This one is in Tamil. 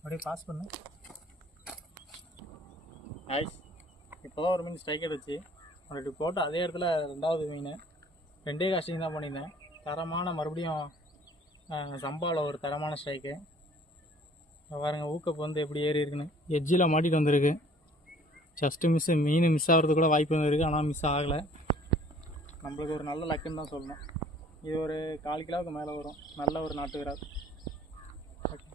அப்படியே பாஸ் பண்ணு. ஆயிஸ் இப்போ தான் ஒரு மீன் ஸ்ட்ரைக் எடுச்சு அப்படி போட்டு அதே இடத்துல ரெண்டாவது மீன் 2 காஸ்டிங் தான் பண்ணியிருந்தேன். தரமான மறுபடியும் சம்பாவில் ஒரு தரமான ஸ்ட்ரைக்கு. பாருங்கள் ஊக்கப்பு வந்து எப்படி ஏறி இருக்குன்னு. எட்ஜில் மாட்டிட்டு வந்திருக்கு. Just miss. மீன் மிஸ் ஆகிறதுக்கு கூட வாய்ப்பு வந்துருக்கு, ஆனால் மிஸ் ஆகலை. நம்மளுக்கு ஒரு நல்ல லக்குன்னு தான் சொல்லணும். இது ஒரு 1/4 கிலோவுக்கு மேலே வரும். நல்ல ஒரு நாட்டு விரால். ஓகே.